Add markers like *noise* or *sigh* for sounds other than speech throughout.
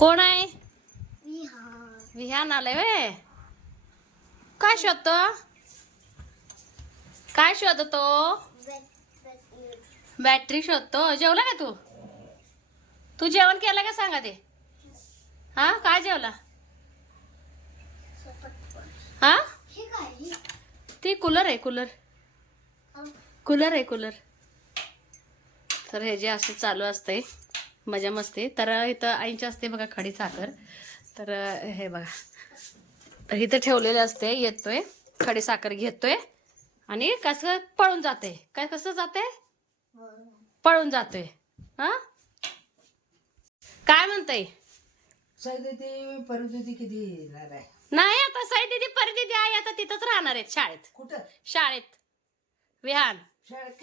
कोण आहे? विहान. आलंय वे काय शोधतो? काय शोधतो बॅटरी शोधतो. जेवला का तू? तू जेवण केलं का सांगा ते? हा काय जेवला? हा? हे ती कूलर आहे कूलर कूलर आहे कूलर तर हे जे असं चालू असते मजा मस्ती. तर इथं आईची असते बघा खडी साखर. तर हे बघा. तर इथं ठेवलेले असते येतोय. खडी साखर घेतोय. आणि कसं पळून जाते. काय कसं जाते? पळून जातोय हा? काय म्हणताय? सैदती परिस्थिती किती येणार आहे? नाही आता साई दिदी परी दिदी आई आता तिथंच राहणार आहेत शाळेत. कुठं? शाळेत. विहान.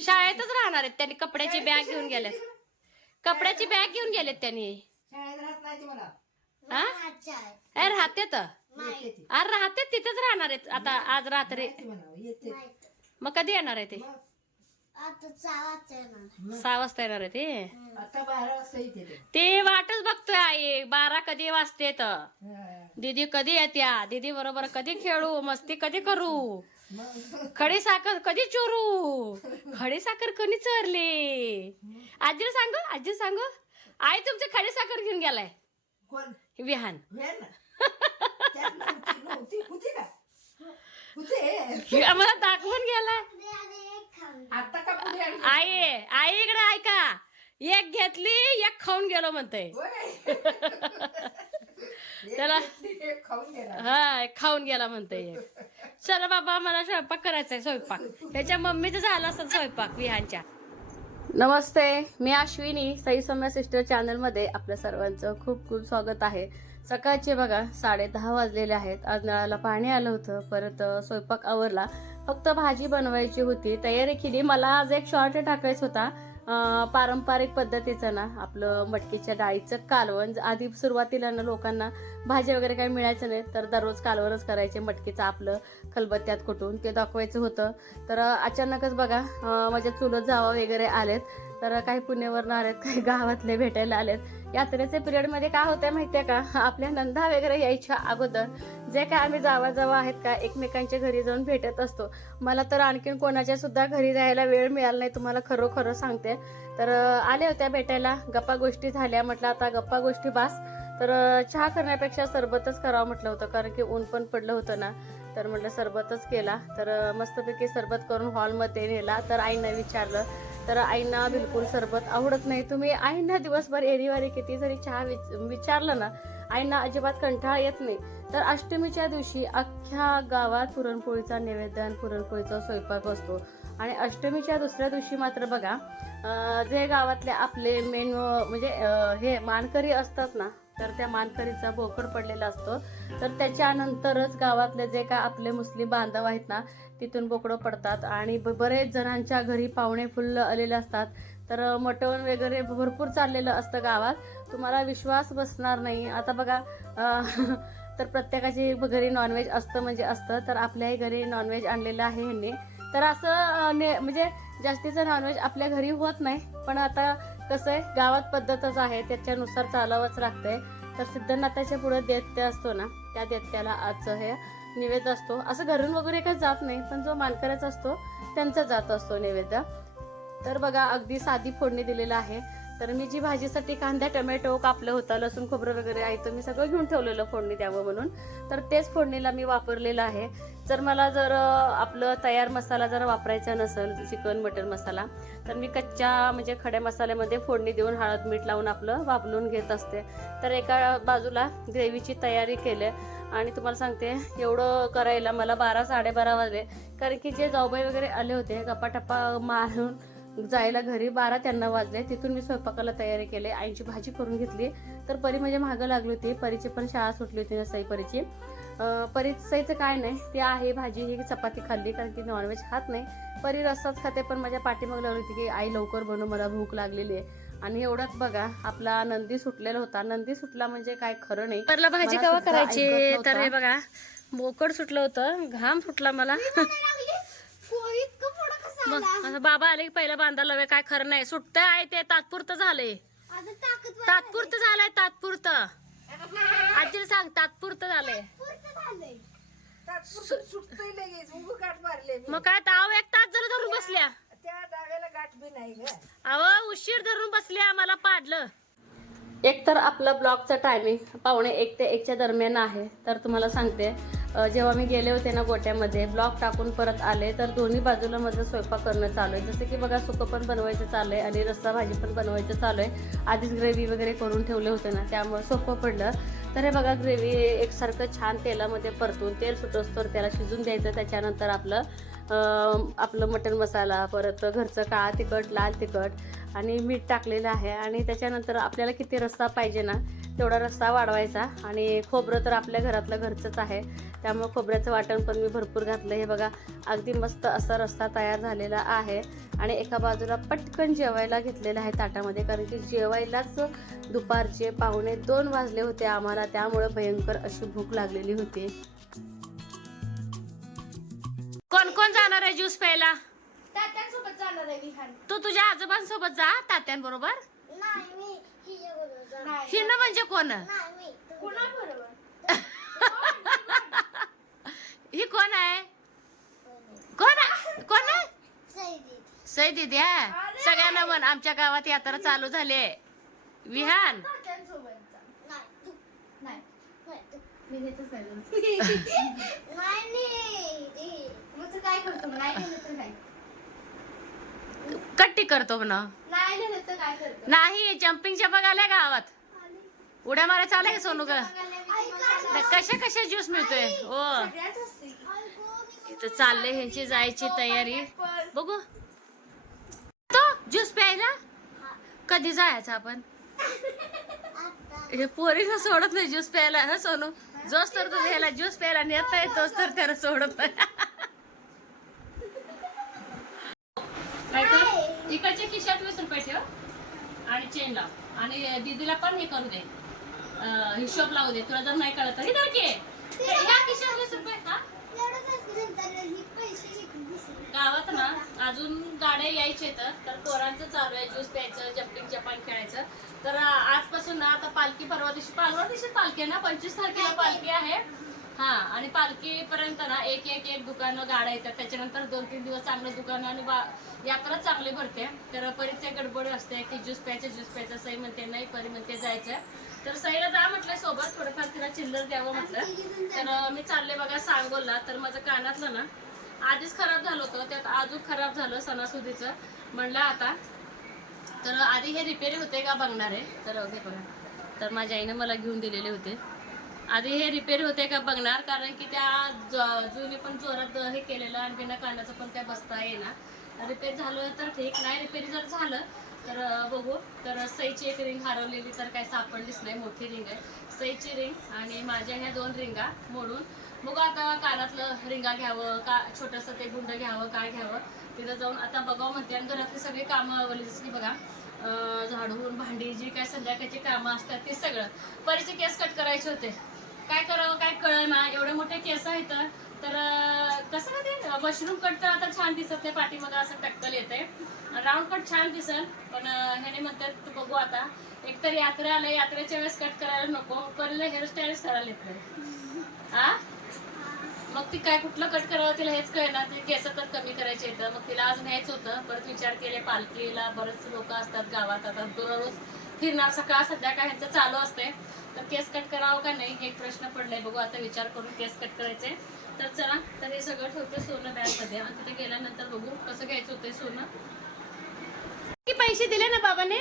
शाळेतच राहणार आहेत. त्यांनी कपड्याची बॅग घेऊन गेलेत. कपड्याची बॅग घेऊन गेलेत त्यांनी. शाळेत राहत नाही ती मला. हा? अच्छा. आहे. अरे राहते तर. येते ती. अरे राहते तिथेच राहणार आहेत. आता आज रात्री. ती येते. मग कधी येणार आहे ते? मग आता चावाच येणार मग सहा वाजता येणार. आहे ते? आता बारा वाजता येते ते. ते वाटच बघतोय आई. बारा कधी वाजते तर हा. दीदी कधी येत्या? दीदी बरोबर कधी खेळू? मस्ती कधी करू? मग. खडी साखर कधी चोरू? खडी साखर कधी चोरली? आजीला सांगू? आजी सांगू? आई तुमची खडी साखर घेऊन गेलाय. कोण? विहान. व्हॅन ना त्यात नव्हती. नव्हती. होती का? होते. आम्हाला दाखवून गेलाय. आता का पुढे आली? आई आई इकडे ऐका. एक घेतली एक खाऊन गेलो म्हणते होय. *laughs* त्याला- एक घेतली, एक खाऊन गेला. हा एक खाऊन गेला म्हणते एक. चला बाबा मला स्वयंपाक करायचा आहे स्वयंपाक. त्याच्या मम्मीचं झालं असं स्वयंपाक विहानच्या. नमस्ते मी अश्विनी सई सौम्या सिस्टर चॅनलमध्ये आपल्या सर्वांचं खूप खूप स्वागत आहे. सकाळचे बघा साडे दहा वाजलेले आहेत. आज नळाला पाणी आलं होतं परत अ, स्वयंपाक आवरला. फक्त भाजी बनवायची होती. तयारी केली. मला आज एक शॉर्ट टाकायचा होता. पारंपरिक पद्धतीचं ना आपलं मटकीच्या डाळीचं कालवण. आधी सुरुवातीला ना लोकांना भाज्या वगैरे काही मिळायचं नाही तर दररोज कालवणच करायचे. मटकीचं आपलं खलबत्त्यात कुठून ते दाखवायचं होतं. तर अचानकच बघा माझ्या चुलत जावा वगैरे आलेत. तर काही पुण्यावरनं आलेत काही गावातले भेटायला आलेत. यात्रेचे पिरियडमध्ये काय होतंय माहितीये का? आपल्या नंदा वगैरे यायच्या अगोदर जे काय आम्ही जावा जावा आहेत का एकमेकांच्या घरी जाऊन भेटत असतो. मला तर आणखीन कोणाच्या सुद्धा घरी जायला वेळ मिळाला नाही तुम्हाला खरोखर सांगते. तर आले होत्या भेटायला गप्पा गोष्टी झाल्या म्हटलं आता गप्पा गोष्टी बास. तर चहा करण्यापेक्षा सरबतच करावं म्हटलं होतं कारण की ऊन पण पडलं होतं ना. तर म्हटलं सरबतच केला. तर मस्तपैकी सरबत करून हॉलमध्ये नेला. तर आईनं विचारलं तर आईना बिलकुल सरबत आवडत नाही. तुम्ही आईना दिवसभर एरीवारी किती जरी चहा विच- विचारलं ना आईना अजिबात कंटाळा येत नाही. तर अष्टमीच्या दिवशी अख्ख्या गावात पुरणपोळीचा नैवेद्य पुरणपोळीचा स्वयंपाक असतो. आणि अष्टमीच्या दुसऱ्या दिवशी मात्र बघा जे गावातले आपले मेन म्हणजे हे मानकरी असतात ना तर त्या मानकरीचा बोकड पडलेला असतो. तर त्याच्यानंतरच गावातले जे काय आपले मुस्लिम बांधव आहेत ना तिथून बोकडं पडतात. आणि ब- बरेच जणांच्या घरी पाहुणे फुल्ल आलेले असतात. तर मटण वगैरे भरपूर चाललेलं असतं गावात. तुम्हाला विश्वास बसणार नाही. आता बघा *laughs* तर प्रत्येकाची घरी नॉनव्हेज असतं म्हणजे असतं. तर आपल्याही घरी नॉनव्हेज आणलेलं आहे ह्यांनी. तर असं ने- म्हणजे जास्तीचं नॉनव्हेज आपल्या घरी होत नाही. पण आता कसं आहे गावात पद्धतच आहे त्याच्यानुसार चालावंच लागतंय. तर सिद्धनाथाच्या पुढे देत्य असतो ना त्या देत्याला आजचं हे निवेद असतो. असं घरून वगैरे काही जात नाही पण जो मानकऱ्याचा असतो त्यांचा जात असतो नैवेद्य तर बघा अगदी साधी फोडणी दिलेलं आहे. तर मी जी भाजीसाठी कांदा टोमॅटो कापलं होतं लसूण खोबरं वगैरे आहे तर मी सगळं घेऊन ठेवलेलं फोडणी द्यावं म्हणून. तर तेच फोडणीला मी वापरलेलं आहे. जर मला जर आपलं तयार मसाला जर वापरायचा नसेल चिकन मटन मसाला तर मी कच्च्या म्हणजे खड्या मसाल्यामध्ये फोडणी देऊन हळद मीठ लावून आपलं वापरून घेत असते. तर एका बाजूला ग्रेव्हीची तयारी केली आणि तुम्हाला सांगते एवढं करायला मला बारा साडेबारा वाजले. कारण की जे जाऊबाई वगैरे आले होते गप्पाटप्पा मारून जायला घरी बारा त्यांना वाजले. तिथून मी स्वयंपाकाला तयारी केली. आईची भाजी करून घेतली. तर परी म्हणजे मागं लागली होती. परीची पण शाळा सुटली होती ना सई परीची. अं, परी सईचं काय नाही. ती आहे भाजी ही चपाती खाल्ली कारण की नॉनव्हेज खात नाही. परी रस्साच खाते पण माझ्या पाठीमाग लागली होती की आई लवकर बनव मला भूक लागलेली आहे. आणि एवढ्यात बघा आपला नंदी सुटलेला होता. नंदी सुटला म्हणजे काय खरं नाही. परला भाजी कवा करायची. तर हे बघा बोकड सुटलं होतं घाम सुटला मला. मग असं बाबा आले की पहिला बांधायला लावे काय खरं नाही. सुटतं आहे ते तात्पुरतं झालंय. तात्पुरतं झालंय तात्पुरतं. झालंय. पुरतं झालंय. तात्पुरतं मी. मग काय ताव एक तास जरा धरून बसल्या. त्या डाव्याला गाठ बी नाही ग. अहो उशीर धरून बसले आम्हाला पाडलं. एक तर आपलं ब्लॉगचं टायमिंग पावणे एक ते एकच्या दरम्यान आहे तर तुम्हाला सांगते. जेव्हा मी गेले होते ना गोट्यामध्ये ब्लॉक टाकून परत आले तर दोन्ही बाजूला माझं स्वयंपाक करणं चालू आहे. जसं की बघा सुकं पण बनवायचं चालू आहे आणि रस्सा भाजी पण बनवायचं चालू आहे. आधीच ग्रेव्ही वगैरे करून ठेवले होते ना त्यामुळे सोपं पडलं. तर हे बघा ग्रेव्ही एकसारखं छान तेलामध्ये परतून तेल सुटोस्तोवर त्याला शिजून द्यायचं. त्याच्यानंतर आपलं आपलं मटण मसाला परत घरचं काळा तिखट लाल तिखट आणि मीठ टाकलेलं आहे. आणि त्याच्यानंतर आपल्याला किती रस्सा पाहिजे ना तेवढा रस्सा वाढवायचा. आणि खोबरं तर आपल्या घरातलं घरचंच आहे. त्यामुळे खोबऱ्याचं वाटण पण मी भरपूर घातलं. हे बघा अगदी मस्त असा रस्सा तयार झालेला आहे. आणि एका बाजूला पटकन जेवायला घेतलेलं आहे ताटामध्ये कारण की जेवायलाच दुपारचे पाहुणे दोन वाजले होते आम्हाला. त्यामुळे भयंकर अशी भूक लागलेली होती. कोण कोण जाणार आहे ज्यूस प्यायला? तात्यांसोबत जाणार आहे तू तुझ्या आजोबांसोबत जा तात्यांबरोबर. हिनं म्हणजे कोण *laughs* *laughs* नाही मी कुणाबरोबर ही कोण आहे कोण आहे कोण आहे सैदीत सई दिदी आहे सगळ्यांना म्हण आमच्या गावात यात्रा चालू झाली आहे विहान *laughs* कट्टी करतो म्हणा. नाही जम्पिंगच्या बघायला गावात. उड्या मारा चालू आहे सोनू ग? कशा कशा ज्यूस मिळतोय? हो. इथं चाललंय ह्यांची जायची तयारी. बघू. ज्यूस प्यायला? कधी जायचं आपण? हे पोरीला सोडत नाही ज्यूस प्यायला ना सोनू? जोच तर तुम्ही ह्याला ज्यूस प्यायला नेता तोच तर त्याला सोडत नाही. इकडच्या खिशात वीस रुपये ठेव आणि चेन लाव. आणि दीदीला पण हे करू दे. हिशोब लावू दे. तुला जर नाही कळत तर. हे. ह्या खिशात वीस रुपये हा? गावात ना अजून गाड्या यायचे तर तर पोरांचं चालू आहे ज्यूस प्यायचं जम्पिंग जपान खेळायचं. तर आजपासून ना आता पालखी परवा दिवशी परवा दिवशी पालखी आहे ना पंचवीस तारखेला पालखी आहे. हा आणि पालखीपर्यंत ना एक एक एक दुकानं गाड्या येतात. त्याच्यानंतर दोन तीन दिवस चांगलं दुकानं आणि बा- यात्रा चांगली भरते. तर परीचे गडबड असते की ज्यूस प्यायचं ज्यूस प्यायचं सई म्हणते नाही परी म्हणते जायचं तर सईला जा म्हटलं सोबत थोडंफार तिला चिल्लर द्यावं म्हटलं. तर मी चालले बघा सांगोला. तर माझं कानातलं ना आधीच खराब झालं होतं. त्यात अजून खराब झालं सणासुदीचं. म्हणलं आता तर आधी हे रिपेअरी होते का बघणार? आहे तर बघा. तर माझ्या आईने मला घेऊन दिलेले होते. आधी हे रिपेअर होते का बघणार कारण की त्या जुनी पण जोरात हे केलेलं आणि बिना कानाचं पण काय बसता येणार रिपेअर झालं तर ठीक नाही रिपेअर जर झालं तर बघू. तर सईची एक रिंग हरवलेली तर काय सापडलीच नाही मोठी रिंग आहे. सईची रिंग आणि माझ्या ह्या दोन रिंगा मोडून बघू आता कानातलं रिंगा घ्यावं का छोटंसं ते गुंड घ्यावं काय घ्यावं. तिथं जाऊन आता बघावं म्हणते आणि घरातली सगळी कामं आवडली जसं की बघा झाडून भांडी जी काय संध्याकाळची कामं असतात ते सगळं. परीचे केस कट करायचे होते. काय करावं काय कळ ना एवढे मोठे केस आहेत. तर कसं ना ते मशरूम कट तर आता छान दिसत नाही पाठीमाग असं टक्कल येते राऊंड कट छान दिसल पण ह्याने म्हणतात बघू आता. एक तर यात्रा आलं यात्रेच्या वेळेस कट करायला नको परीला हेअरस्टाईलच करायला येत नाही हा मग ती काय कुठलं कट करावं तिला हेच कळेना. ते केस तर कमी करायचे येतं मग तिला अजून हेच होतं. परत विचार केले पालखीला बरेच लोक असतात गावात. आता दररोज फिरणार सकाळ संध्याकाळ ह्यांचं चालू असते तर केस कट करावं का नाही हे एक प्रश्न पडलाय. बघू आता विचार करून केस कट करायचे. तर चला तर हे सगळं ठेवते सोनं बॅगमध्ये. आणि तिथे गेल्यानंतर बघू कसं घ्यायचं होतं सोनं. पैसे दिले ना बाबाने?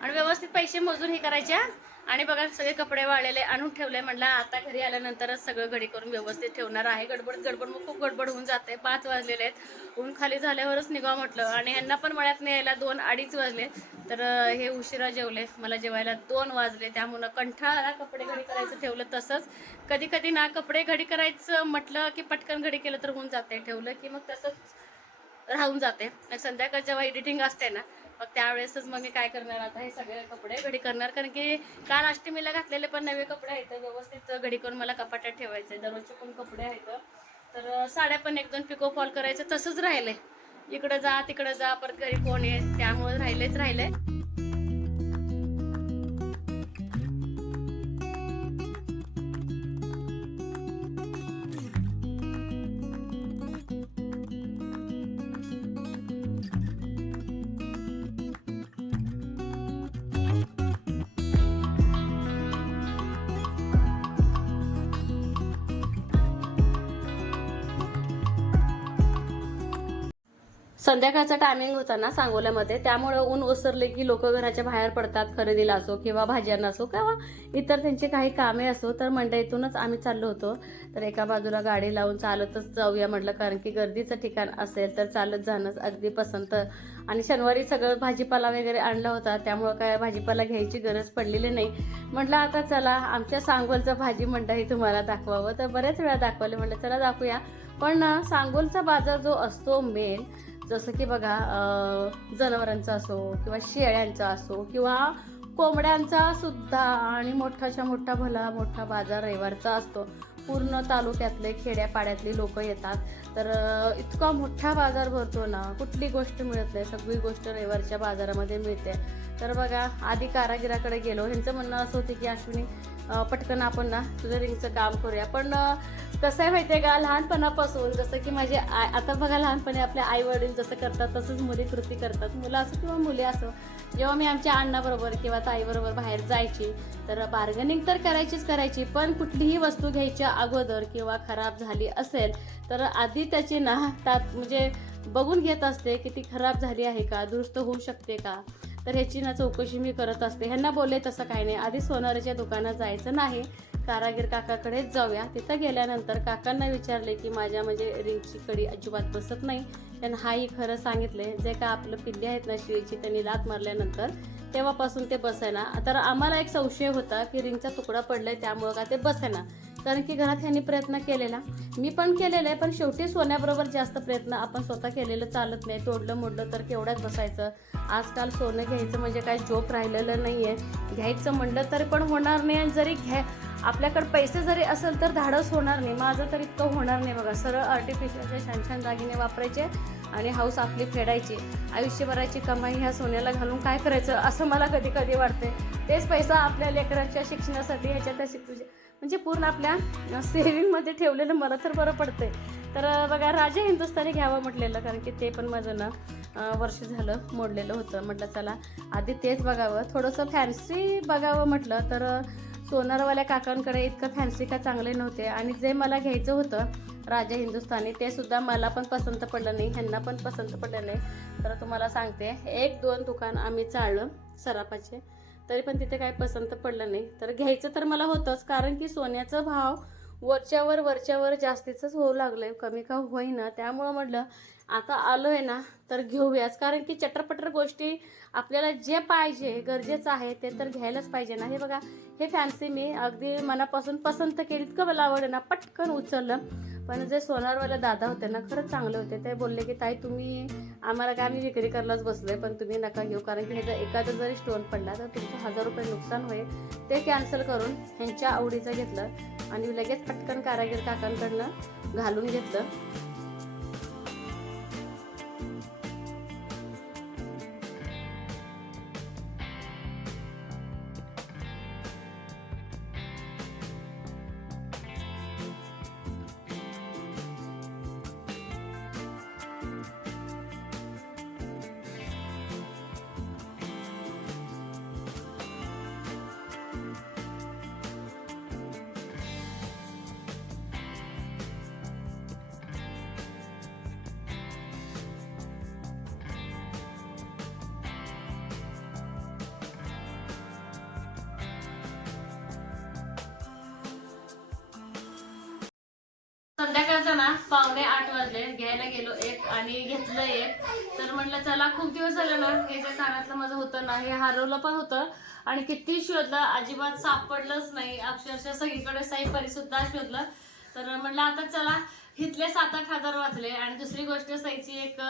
आणि व्यवस्थित पैसे मोजून हे करायच्या आणि बघा सगळे कपडे वाळलेले आणून ठेवले. म्हणलं आता घरी आल्यानंतरच सगळं घडी करून व्यवस्थित ठेवणार आहे. गडबड गडबड मग खूप गडबड होऊन जाते. पाच वाजलेले आहेत. ऊन खाली झाल्यावरच निघा म्हटलं. आणि ह्यांना पण मळ्यात न्यायला दोन अडीच वाजले. तर हे उशिरा जेवले. मला जेवायला दोन वाजले. त्यामुळं कंठाळा कपडे घडी करायचं ठेवलं तसंच. कधी कधी ना कपडे घडी करायचं म्हटलं की पटकन घडी केलं तर होऊन जाते. ठेवलं की मग तसंच राहून जाते. संध्याकाळ जेव्हा एडिटिंग असते ना मग त्यावेळेसच मग मी काय करणार आता हे सगळे कपडे घडी करणार. कारण की काल अष्टमीला घातलेले पण नवे कपडे आहेत व्यवस्थित घडी करून मला कपाटात ठेवायचे दररोजचे पण कपडे आहेत. तर साड्या पण एक दोन पिको फॉल करायचं तसंच राहिले. इकडं जा तिकडं जा परत घरी कोण आहे त्यामुळे राहिलेच राहिले. संध्याकाळचा टायमिंग होता ना सांगोल्यामध्ये त्यामुळे ऊन ओसरले की लोक घराच्या बाहेर पडतात खरेदीला असो किंवा भाज्यांना असो किंवा इतर त्यांची काही कामे असो तर मंडईतूनच आम्ही चाललो होतो. तर एका बाजूला गाडी लावून चालतच जाऊया म्हटलं कारण की गर्दीचं ठिकाण असेल तर चालत जाणंच अगदी पसंत. आणि शनिवारी सगळं भाजीपाला वगैरे आणला होता त्यामुळं काय भाजीपाला घ्यायची गरज पडलेली नाही. म्हटलं आता चला आमच्या सांगोलचं भाजी मंडई तुम्हाला दाखवावं. तर बऱ्याच वेळा दाखवले म्हटलं चला दाखवूया. पण सांगोलचा बाजार जो असतो मेन जसं की बघा जनावरांचा असो किंवा शेळ्यांचा असो किंवा कोंबड्यांचा सुद्धा आणि मोठाच्या मोठा भला मोठा बाजार रविवारचा असतो. पूर्ण तालुक्यातले खेड्यापाड्यातली लोक येतात. तर इतका मोठा बाजार भरतो ना कुठली गोष्ट मिळत नाही. सगळी गोष्ट रविवारच्या बाजारामध्ये मिळते. तर बघा आधी कारागिराकडे गेलो. ह्यांचं म्हणणं असं होतं की अश्विनी पटकन आपण ना तुझं रिंगचं काम करूया. पण कसं आहे माहितीये का लहानपणापासून जसं की माझे आय आता बघा लहानपणी आपले आई वडील जसं करतात तसंच मुली कृती करतात. मुलं असो किंवा मुली असो जेव्हा मी आमच्या अण्णाबरोबर किंवा ताईबरोबर बाहेर जायची तर बार्गनिंग तर करायचीच करायची पण कुठलीही वस्तू घ्यायच्या अगोदर किंवा खराब झाली असेल तर आधी त्याची ना तात म्हणजे बघून घेत असते की ती खराब झाली आहे का दुरुस्त होऊ शकते का. तर ह्याची ना चौकशी मी करत असते. ह्यांना बोलले तसं काही नाही. आधी सोनाराच्या दुकानात जायचं नाही. कारागीर काकाकडेच जाऊया. तिथं गेल्यानंतर काकांना विचारले की माझ्या म्हणजे रिंगची कडी अजिबात बसत नाही. त्यांना हाही खरं सांगितले. जे का आपलं पिल्ले आहेत ना शिळीची त्यांनी लात मारल्यानंतर तेव्हापासून ते बसेना तर आम्हाला एक संशय होता की रिंगचा तुकडा पडलाय त्यामुळं का ते बसेना कारण की घरात ह्यांनी प्रयत्न केलेला. मी पण केलेला आहे पण शेवटी सोन्याबरोबर जास्त प्रयत्न आपण स्वतः केलेलं चालत नाही. तोडलं मोडलं तर केवढ्याच बसायचं? आजकाल सोनं घ्यायचं म्हणजे काय जोक राहिलेलं नाही आहे घ्यायचं म्हणलं तरी पण होणार नाही आणि जरी घ्या आपल्याकडे पैसे जरी असेल तर धाडस होणार नाही. माझं तर इतकं होणार नाही बघा. सरळ आर्टिफिशियलचे छान छान दागिने वापरायचे आणि हाऊस आपली फेडायची. आयुष्यभराची कमाई ह्या सोन्याला घालून काय करायचं असं मला कधी कधी वाटते तेच पैसा आपल्या लेकरांच्या शिक्षणासाठी ह्याच्यात शिक म्हणजे पूर्ण आपल्या सेव्हिंगमध्ये ठेवलेलं मला तर बरं पडतंय. तर बघा राजा हिंदुस्थानी घ्यावं म्हटलेलं कारण की ते पण माझं ना वर्ष झालं मोडलेलं होतं. म्हटलं चला आधी तेच बघावं. थोडंसं फॅन्सी बघावं म्हटलं तर सोनारवाल्या काकांकडे इतकं फॅन्सी का चांगले नव्हते. आणि जे मला घ्यायचं होतं राजा हिंदुस्थानी ते सुद्धा मला पण पसंत पडलं नाही ह्यांना पण पसंत पडलं नाही. तर तुम्हाला सांगते एक दोन दुकान आम्ही चाळलं सराफाचे. तरी पण तिथे काही पसंत पडलं नाही. तर घ्यायचं तर मला होतंच कारण की सोन्याचा भाव वरच्यावर वरच्यावर जास्तीचंच होऊ लागलंय. कमी का होईना. त्यामुळं म्हटलं आता आलो आहे ना तर घेऊयाच. कारण की चटरपटर गोष्टी आपल्याला जे पाहिजे गरजेचं आहे ते तर घ्यायलाच पाहिजे ना. हे बघा हे फॅन्सी मी अगदी मनापासून पसंत केली इतकं मला आवडलं ना पटकन उचललं. पण जे सोनारवाले दादा होते ना खरंच चांगले होते. ते बोलले की ताई तुम्ही आम्हाला काय आम्ही विक्री करायलाच आहे पण तुम्ही नका घेऊ कारण की ह्याचा एखादा जरी स्टोन पडला तर तुमचं हजार रुपये नुकसान होईल. ते कॅन्सल करून ह्यांच्या आवडीचं घेतलं आणि लगेच पटकन कारागीर काकांकडनं घालून घेतलं. संध्याकाळचा ना पावणे आठ वाजले घ्यायला गेलो एक आणि घेतलं एक. तर म्हटलं चला खूप दिवस झाले ना हे जे कानातलं माझं होतं ना हे हरवलं पण होतं. आणि किती शोधलं अजिबात सापडलंच नाही. अक्षरशः सगळीकडे साईपरी सुद्धा शोधलं. तर म्हटलं आता चला इथले सात आठ हजार वाचले आणि दुसरी गोष्ट साईची एक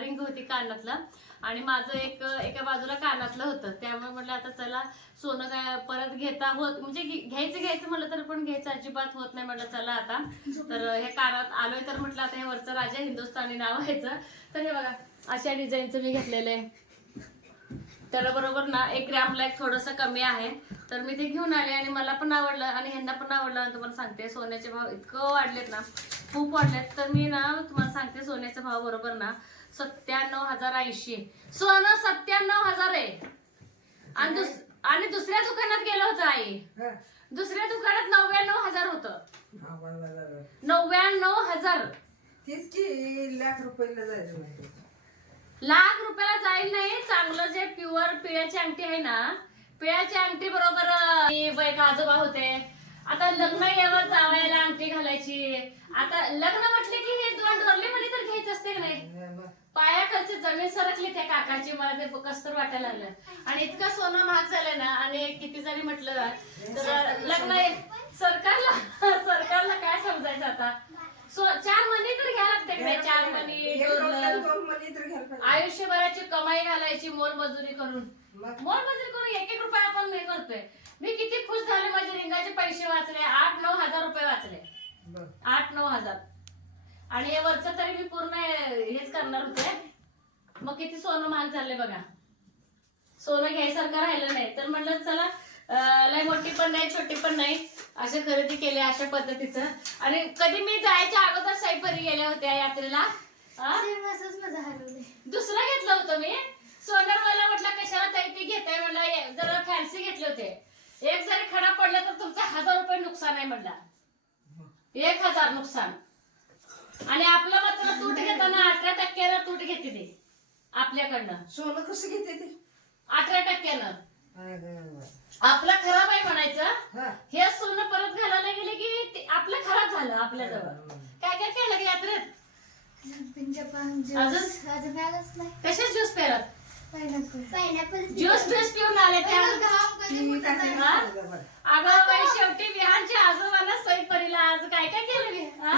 रिंग होती कानातलं आणि माझं एक एका बाजूला कानातलं होतं. त्यामुळे म्हटलं आता चला सोनं काय परत घेता होत म्हणजे घ्यायचं घ्यायचं म्हटलं तर पण घ्यायचं अजिबात होत नाही म्हटलं चला आता. तर हे कानात आलोय तर म्हटलं आता हे वरचं राजा हिंदुस्थानी नाव व्हायचं तर हे बघा अशा डिझाईनचं मी घेतलेलं आहे. त्याला बरोबर ना एक ग्रॅमला एक थोडंसं कमी आहे. तर मी ते घेऊन आले आणि मला पण आवडलं आणि ह्यांना पण आवडलं आणि तुम्हाला सांगते सोन्याचे भाव इतकं वाढलेत ना खूप वाढलेत. तर मी ना तुम्हाला सांगते सोन्याचा भाव बरोबर ना सत्त्याण्णव हजार ऐंशी सोनं सत्त्याण्णव हजार आहे. आणि दुस आणि दुसऱ्या दुकानात गेलं होतं आई. हा. दुसऱ्या दुकानात नव्याण्णव हजार होतं. नव्याण्णव हजार. तीच की लाख रुपयाला जायचं नाही लाख रुपयाला जाईल नाही. चांगलं जे प्युअर पिळ्याची अंगठी आहे ना पिळ्याची अंगठी बरोबर आजोबा होते. आता लग्न यावर जावायला अंगठी घालायची. आता लग्न म्हटले की हे दोन डोरले मध्ये तर घ्यायचं असते की नाही. पायाखालची जमीन सरकली त्या काकाची मला ते कसतर वाटायला लागलं. आणि इतकं सोनं महाग झालं ना आणि किती जरी म्हटलं तर लग्न सरकारला सरकारला काय समजायचं आता? सो चार मनी तर घ्या लागते चार मनी एक डोक्याला डोलर दोन मणी तर. आयुष्यभराची कमाई घालायची मोलमजुरी करून. मग? मोलमजुरी करून एक एक रुपये आपण नाही करतोय. मी किती खुश झाले माझे रिंगाचे पैसे वाचले. आठ नऊ हजार रुपये वाचले. बघ. आठ नऊ हजार. आणि हे वरचं तरी मी पूर्ण हेच करणार होते. मग किती सोनं महाग झाले बघा. सोनं घ्यायसारखं राहिलं नाही. तर म्हणलं चला लय मोठी पण नाही छोटी पण नाही. अशा खरेदी केली अशा पद्धतीचं. आणि कधी मी जायच्या अगोदर सैपरी गेल्या होत्या यात्रेला. दुसरं घेतलं होतं मी. सोनर मला म्हटलं कशाला ताई ती घेताय म्हणलं "ए, जरा फॅन्सी घेतले होते. एक जरी खडा पडला तर तुमचा हजार रुपये नुकसान आहे म्हणला. एक हजार नुकसान. आणि आपलं मात्र तूट घेताना अठरा टक्क्यानं तूट घेते ते आपल्याकडनं. सोनं कसं घेते ते? अठरा टक्क्यानं. अगं. आपलं खराब आहे म्हणायचं. हा. सोनं परत घालायला गेले की आपलं खराब झालं आपल्याजवळ. काय काय केलं की यात्रेत? अजून? ज्यूस अजून आलंच नाही. कशाच ज्यूस पेरत ज्यूस. पिऊन आले. अगं बाई शेवटी विहानच्या आजोबाला सई परीला आज. काय काय केलं मी *laughs* हा?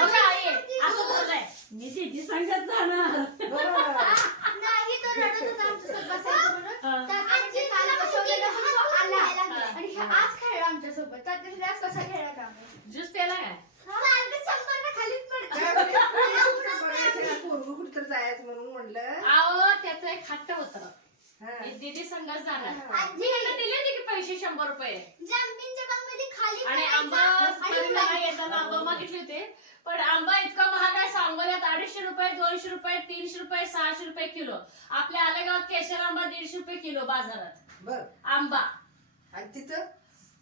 बघा आई असं बोललाय मी तिची सांगत जाणार बरं. नाही तो रडत होता आमच्यासोबत बसायचं म्हणून हा. काकाने काल बसवलेलं म्हणून तो आला हा. आणि हे आज खेळला आमच्यासोबत तर त्याने आज कसा खेळला का आम्ही? ज्यूस प्याला काय सारखं शंभरनं खालीच पडतं. त्यावेळेस कुठं जायचं म्हणून म्हणलं. अहो त्याचं एक हट्ट होत. हा. दीदी संघात जाणार. आजी. मी ह्यांना दिले होते की पैसे शंभर रुपये. आणि. येताना आंबा मागितले होते. पण आंबा इतका महाग आहे सांगोल्यात अडीचशे रुपये दोनशे रुपये तीनशे रुपये सहाशे रुपये किलो. आपल्या आलेगावात केशर आंबा दीडशे रुपये किलो बाजारात. बर. आंबा. आणि तिथं?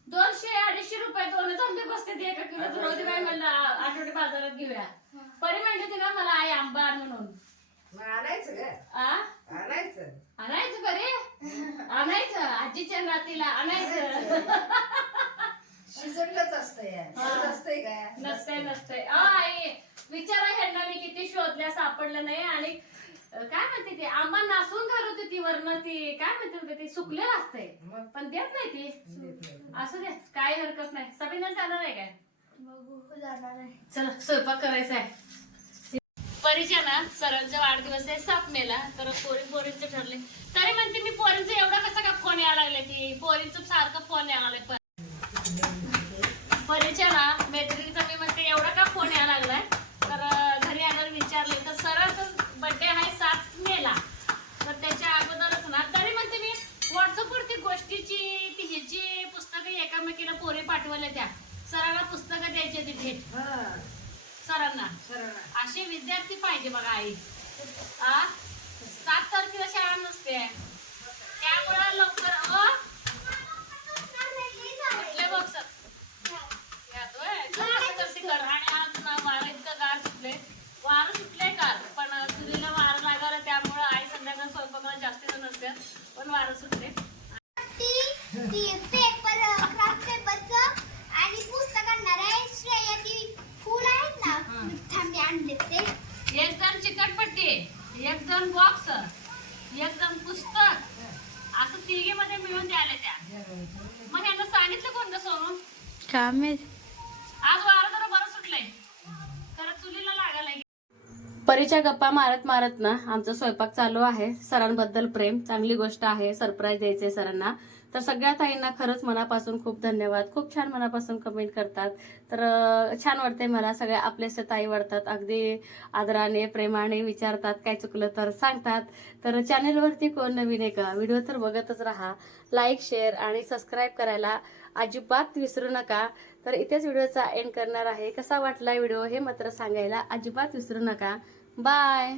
दोनशे अडीचशे रुपये दोनच आंबे बसते ते एका किलो रोजी बाई म्हणलं आठवडे बाजारात घेऊया परी म्हणते ती ना मला आई आंबा आण म्हणून. मग आणायचं का आ? आणायचं. आणायचं बरे आणायचं. आजीच्या नातीला आणायचं. शिजनलंच असतंय हा. असतंय का नसते नसते अ, आई विचारा ह्यांना मी किती शोधल्या सापडलं नाही. आणि अ, काय म्हणते ते? आंबा नासून घालवते ती वरनं ती. काय म्हणते होते ती? सुकलेलं असते मग? पण देत नाही ती. देत नाही. असू दे काय हरकत नाही. सबिना जाणार आहे काय? बघू जाणार आहे. चला स्वयंपाक करायचा आहे. परीच्या ना सरांचा वाढदिवस आहे सात मेला तर पोरी पोरींचं ठरले तरी म्हणते मी पोरींचं एवढा कसा का फोन यायला लागले ती? पोरींचं सारखं फोन यायला लागलाय. परीच्या ना मैत्रिणीचा मी म्हणते एवढा का फोन यायला लागलाय? तर घरी आल्यावर विचारले तर सरांचा बर्थडे आहे सात मेला तर त्याच्या अगोदरच ना तरी म्हणते मी व्हॉट्सअपवरती गोष्टीची ती ह्याची पुस्तकं एकामेकीला पोरी पाठवल्या त्या. सरांना पुस्तकं द्यायची होती भेट. हा. सरांना. असे विद्यार्थी पाहिजे बघा आई. आ? सात तारखेला शाळा नसते. त्यामुळं लवकर अ? कुठले बघ सर. गार सुटले वारं सुटले काल पण चुलीला वारं लागलं त्यामुळं आई संध्याकाळ स्वयंपाकाला जास्त जण नसते पण वारं सुटले ती ती पेपर क्राफ्ट पेपरचं आणि पुस्तक आणणार आहे श्रेया ती फुल आहेत हा. ना थांबे आणले ते एक जण चिकटपट्टी एक जण बॉक्स एक जण पुस्तक असं तिघे मध्ये मिळून द्यायला त्या. मग यांना सांगितलं कोणतं सोनून काम आज वारं जरा बरं सुटलंय. खरं चुलीला लागायला परीच्या गप्पा मारत मारत ना आमचा स्वयंपाक चालू आहे. सरांबद्दल प्रेम चांगली गोष्ट आहे. सरप्राईज द्यायचे सरांना. तर सगळ्या ताईंना खरंच मनापासून खूप धन्यवाद. खूप छान मनापासून कमेंट करतात. तर छान वाटते मला. सगळ्या आपलेसे ताई वाटतात अगदी आदराने प्रेमाने विचारतात काय चुकलं तर सांगतात. तर चॅनेलवरती कोण नवीन आहे का? व्हिडिओ तर बघतच राहा. लाईक शेअर आणि सबस्क्राईब करायला अजिबात विसरू नका. तर इथेच व्हिडिओचा एंड करणार आहे. कसा वाटला व्हिडिओ हे मात्र सांगायला अजिबात विसरू नका. बाय